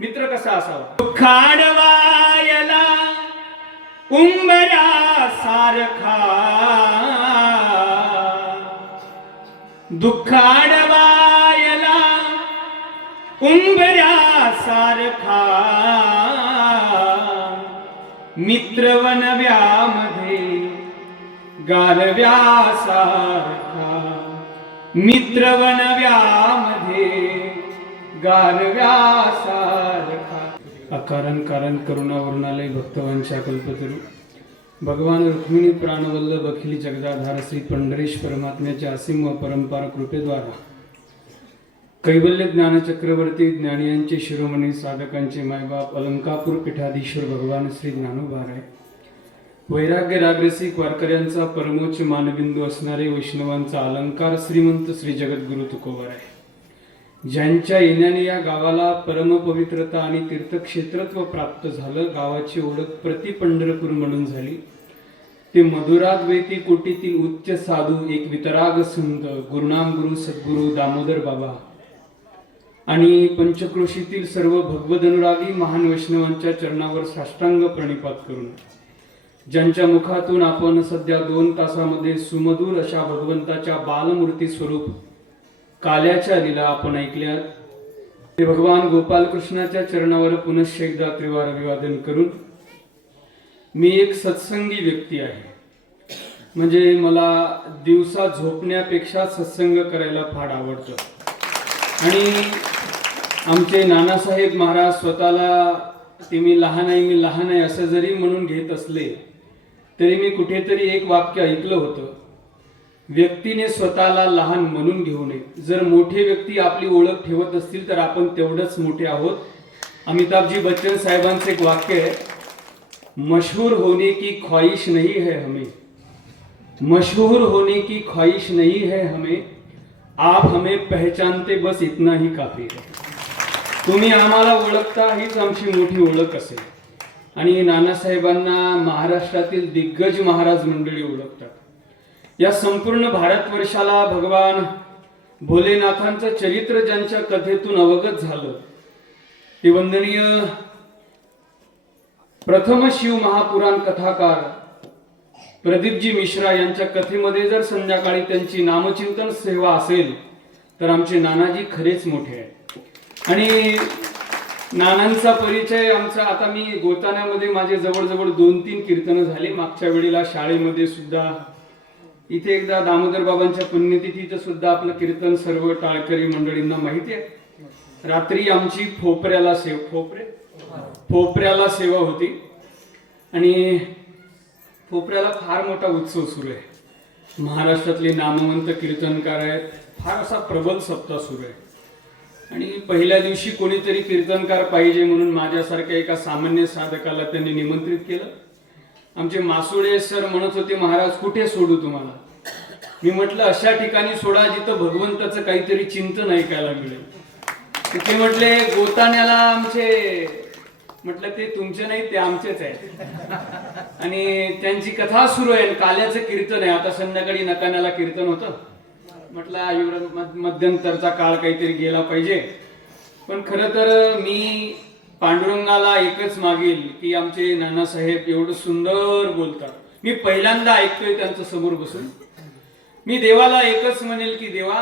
मित्र कसा असावा? खाडवायला उंबऱ्या सारखा. दुःखाडवायला उंबऱ्या सारखा. मित्रवनव्यामध्ये गारव्यासारखा मित्रवनव्यामध्ये गारव्यासारखा अकारण कारण करुणावरुणालय भक्तवंशा कल्पतरू. भगवान रुक्मिणी प्राणवल्लभ अखिली जगदाधार श्री पंढरीश परमात्म्याच्या असीम व परंपरा कृपेद्वारा. कैवल्य ज्ञानचक्रवर्ती ज्ञानियांचे शिरोमणी साधकांचे मायबाप अलंकापूर पीठाधीश्वर भगवान श्री ज्ञानोबाराय. वैराग्य रागरसिक वारकऱ्यांचा परमोच्च मानबिंदू असणारे वैष्णवांचा अलंकार श्रीमंत श्री जगद्गुरु तुकोवर आहे ज्यांच्या येण्याने या गावाला परमपवित्रता आणि तीर्थक्षेत्रत्व प्राप्त झालं गावाची ओळख प्रति पंढरपूर म्हणून झाली. ते मधुराद्वैती कोटीतील उच्च साधू एक वितराग संत गुरुनाम गुरु सद्गुरू दामोदर बाबा. आणि पंचक्रोशीतील सर्व भगवदनुरागी महान वैष्णवांच्या चरणावर साष्टांग प्रणिपात करून ज्यांच्या मुखातून आपण सध्या दोन तासामध्ये सुमधुर अशा भगवंताच्या बालमूर्ती स्वरूप काल्याच्या लीला आपण ऐकल्यात ते भगवान गोपालकृष्णाच्या चरणावर पुनश्च एकदा त्रिवार अभिवादन करून मी एक सत्संगी व्यक्ती आहे. म्हणजे मला दिवसा झोपण्यापेक्षा सत्संग करायला फार आवडतं. आणि आमचे नानासाहेब महाराज स्वतःला ते मी लहान आहे मी लहान आहे असं जरी म्हणून घेत असले तरी मी कुठेतरी एक वाक्य ऐकलं होतं. व्यक्तीने स्वतःला लहान म्हणून घेऊ नये. जर मोठे व्यक्ती आपली ओळख ठेवत असतील तर आपण तेवढंच मोठे आहोत. अमिताभजी बच्चन साहेबांचं एक वाक्य आहे मशहूर होने की ख्वाहिश नहीं है हमें. मशहूर होने की ख्वाहिश नहीं है हमें आप हमें पहचानते बस इतना ही काफी है. तुम्ही आम्हाला ओळखता हीच आमची मोठी ओळख असेल. आणि नानासाहेबांना महाराष्ट्रातील दिग्गज महाराज मंडळी ओळखतात. या संपूर्ण भारतवर्षाला भगवान भोलेनाथांचं चरित्र ज्यांच्या कथेतून अवगत झालं ते वंदनीय प्रथम शिव महापुराण कथाकार प्रदीपजी मिश्रा यांच्या कथेमध्ये जर संध्याकाळी त्यांची नामचिंतन सेवा असेल तर आमचे नानाजी खरेच मोठे आहेत. आणि नानांचा परिचय आमचा आता मी गोताण्यामध्ये माझे जवळजवळ दोन तीन कीर्तनं झाली. मागच्या वेळेला शाळेमध्ये सुद्धा इथे एकदा दामोदर बाबांच्या पुण्यतिथीचं सुद्धा आपलं कीर्तन सर्व टाळकरी मंडळींना माहिती आहे. रात्री आमची फोपऱ्याला सेव फोपरे फोपऱ्याला सेवा होती. आणि फोपऱ्याला फार मोठा उत्सव सुरू आहे. महाराष्ट्रातले नामवंत कीर्तनकार आहेत. फार असा प्रबल सप्ताह सुरू आहे. आणि पहिल्या दिवशी कोणीतरी कीर्तनकार पाहिजे म्हणून माझ्यासारख्या एका सामान्य साधकाला त्यांनी निमंत्रित केलं. आमचे मासुडे सर म्हणत होते महाराज कुठे सोडू तुम्हाला? मी म्हटलं अशा ठिकाणी सोडा जिथं भगवंताचं काहीतरी चिंतन ऐकायला मिळेल. ते म्हटले गोताण्याला आमचे म्हटलं ते तुमचे नाही ते आमचेच आहेत. आणि त्यांची कथा सुरू आहे काल्याचं कीर्तन आहे. आता संध्याकाळी नकाण्याला कीर्तन होतं. म्हटलं युवराज मध्यंतरचा काळ काहीतरी गेला पाहिजे. पण खरं तर मी पांडुरंगाला एकच मागेल की आमचे नानासाहेब एवढं सुंदर बोलतात. मी पहिल्यांदा ऐकतोय त्यांचं समोर बसून. मी देवाला एकच म्हणेल की देवा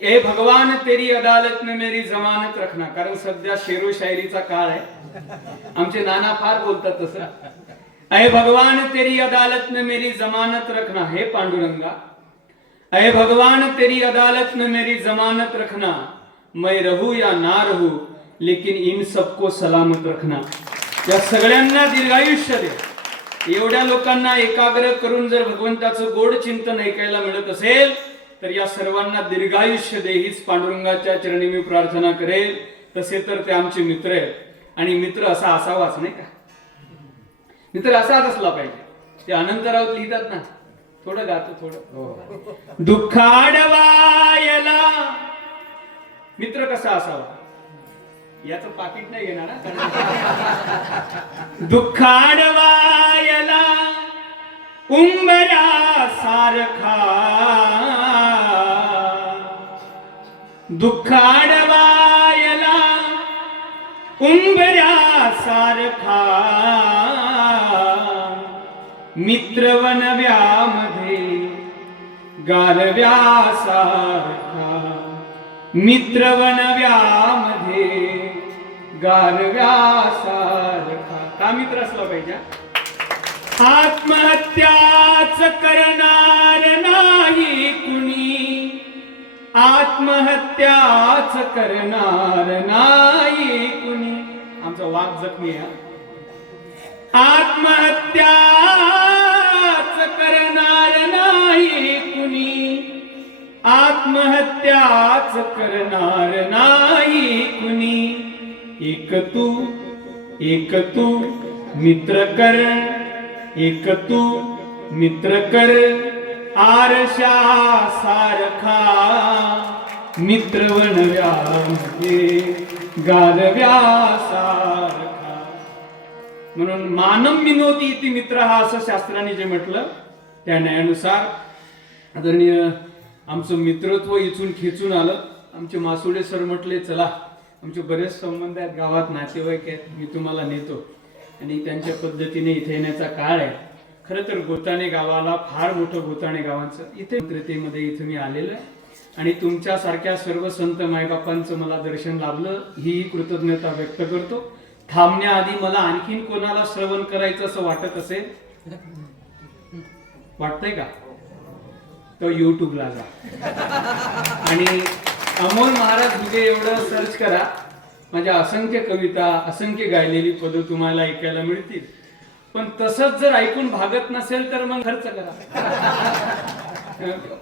हे भगवान तेरी अदालत में मेरी जमानत रखना कारण सध्या शेरो शायरीचा काळ आहे. आमचे नाना फार बोलतात तसं. अय भगवान तेरी अदालत में मेरी जमानत रखना हे पांडुरंगा. अय भगवान तेरी अदालत में मेरी जमानत रखना मैं रहू या ना रहू लेकिन इन सबको सलामत रखना। या सगळ्यांना दीर्घायुष्य दे। एवढ्या लोकांना एकाग्र करून जर भगवंताचं गोड चिंतन ऐकायला मिळत असेल तर या सर्वांना दीर्घायुष्य दे हीच पांडुरंगाच्या चरणी मी प्रार्थना करेल. तसे तर ते आमचे मित्र आहेत. आणि मित्र असा असावाच नाही का? मित्र असाच असला पाहिजे. ते अनंतराव लिहितात ना. थोडं गातो थोडं. दुःखाडवायला मित्र कसा असावा? याचं पाकिट नाही येणार दुःखाडवायला उंबऱ्या सारखा. दुःखाडवायला उंबऱ्या सारखा. मित्रवन व्यामध्ये गारव्या सारखा मित्रवन गारव्यासारखा गारव्या का मित्र असला पाहिजे आत्महत्याच करणार नाही कुणी. आत्महत्याच करणार नाही कुणी. आमचा वाद जखमी आहे हा. आत्महत्याच करणार नाही कुणी. आत्महत्याच करणार नाही एक तू एक तू मित्र कर एक तू मित्र कर आरशा सारखा मित्र वनव्यामध्ये गारव्या सारखा म्हणून मानम विनोदी ती मित्र हा असं शास्त्राने जे म्हटलं त्या न्यायानुसार. आदरणीय आमचं मित्रत्व इचून खेचून आलं. आमचे मासुडे सर म्हटले चला आमचे बरेच संबंध आहेत गावात नातेवाईक आहेत मी तुम्हाला नेतो. आणि त्यांच्या पद्धतीने इथे येण्याचा काळ आहे. खरं तर गोताणे गावाला फार मोठं गोताणे गावांचं. इथे मित्रतेमध्ये इथे मी आलेलो आहे. आणि तुमच्यासारख्या सर्व संत मायबापांचं मला दर्शन लाभलं ही कृतज्ञता व्यक्त करतो. थांबण्याआधी मला आणखीन कोणाला श्रवण करायचं असं वाटत असेल? वाटतंय का? तो युट्यूबला जा. आणि अमोल महाराज दुबे एवढं सर्च करा. माझ्या असंख्य कविता असंख्य गायलेली पदं तुम्हाला ऐकायला मिळतील. पण तसंच जर ऐकून भागत नसेल तर मग खर्च करा.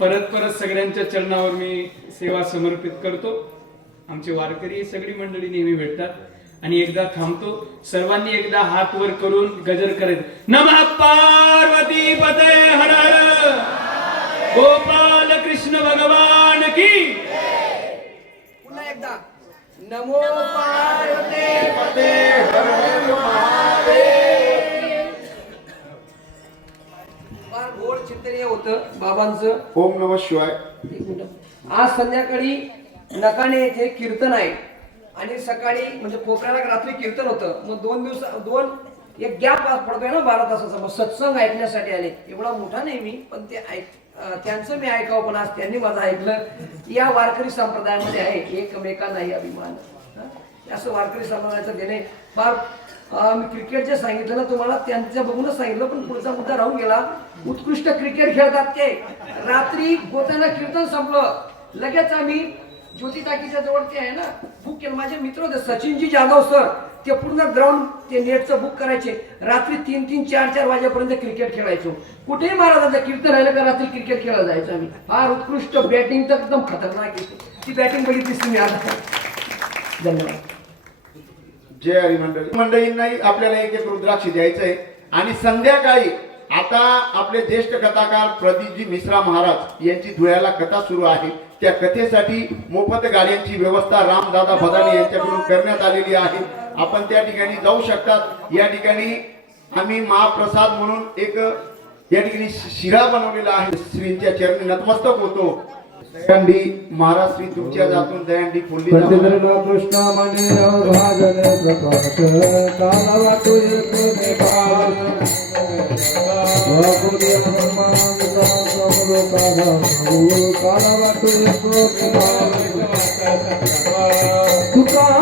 परत परत सगळ्यांच्या चरणावर मी सेवा समर्पित करतो. आमचे वारकरी सगळी मंडळी नेहमी भेटतात. आणि एकदा थांबतो. सर्वांनी एकदा हात वर करून गजर करायचं नमः पार्वती पते हर हर. गोपाल कृष्ण भगवान की नमो पार्वते पते फार गोड चिंतनीय होतं बाबांचं. ओम नम शिवाय. एक मिनिट. आज संध्याकाळी नकाने येथे कीर्तन आहे. आणि सकाळी म्हणजे कोपऱ्याला रात्री कीर्तन होतं. मग दोन दिवस दोन एक गॅप पडतोय ना बारा तासाचा. मग सत्संग ऐकण्यासाठी आले. एवढा मोठा नाही मी पण ते ऐक त्यांचं मी ऐकावं पण आज त्यांनी माझं ऐकलं. या वारकरी संप्रदायामध्ये आहे एकमेका नाही अभिमान असं वारकरी संप्रदायाचं देणे फार मी क्रिकेट जे सांगितलं ना तुम्हाला त्यांचं बघूनच सांगितलं पण पुढचा मुद्दा राहून गेला. उत्कृष्ट क्रिकेट खेळतात ते. रात्री गोत्यांना कीर्तन संपलं. लगेच आम्ही ज्योती टाकीच्या जवळ ते आहे ना बुक केलं. माझे मित्र होते सचिनजी जाधव सर ते पूर्ण ग्राउंड ते नेटचं बुक करायचे. रात्री तीन तीन चार चार वाजेपर्यंत क्रिकेट खेळायचो. कुठेही महाराजांचं कीर्तन राहिलं का रात्री क्रिकेट खेळायला जायचो आम्ही. फार उत्कृष्ट बॅटिंग तर एकदम खतरनाक ती बॅटिंग बघितलीच तुम्ही आता धन्यवाद. जय हरी मंडळी. मंडळींनाही आपल्याला एक एक रुद्राक्ष आहे आणि संध्याकाळी आता आपले ज्येष्ठ कथाकार प्रदीपजी मिश्रा महाराज यांची धुळ्याला कथा सुरू आहे. त्या कथेसाठी मोफत गाड्यांची व्यवस्था रामदादा भदाने यांच्याकडून करण्यात आलेली आहे. आपण त्या ठिकाणी जाऊ शकतात या ठिकाणी आम्ही महाप्रसाद म्हणून एक या ठिकाणी शिरा बनवलेला आहे श्रींच्या चरणी नतमस्तक होतो दयांडी महाराज श्री तुमच्या जातून दयांडी फुलली कृष्ण मणे भाजने प्रकाश काला वाटू काला वाटू तुका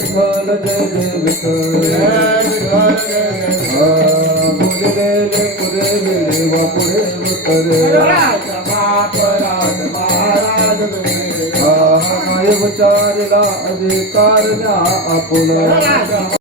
विठ्ठल जय जय विठ्ठल पुरे रे पुढे रे वा पुढे उतरे माय विचारला अधिकार द्या आपण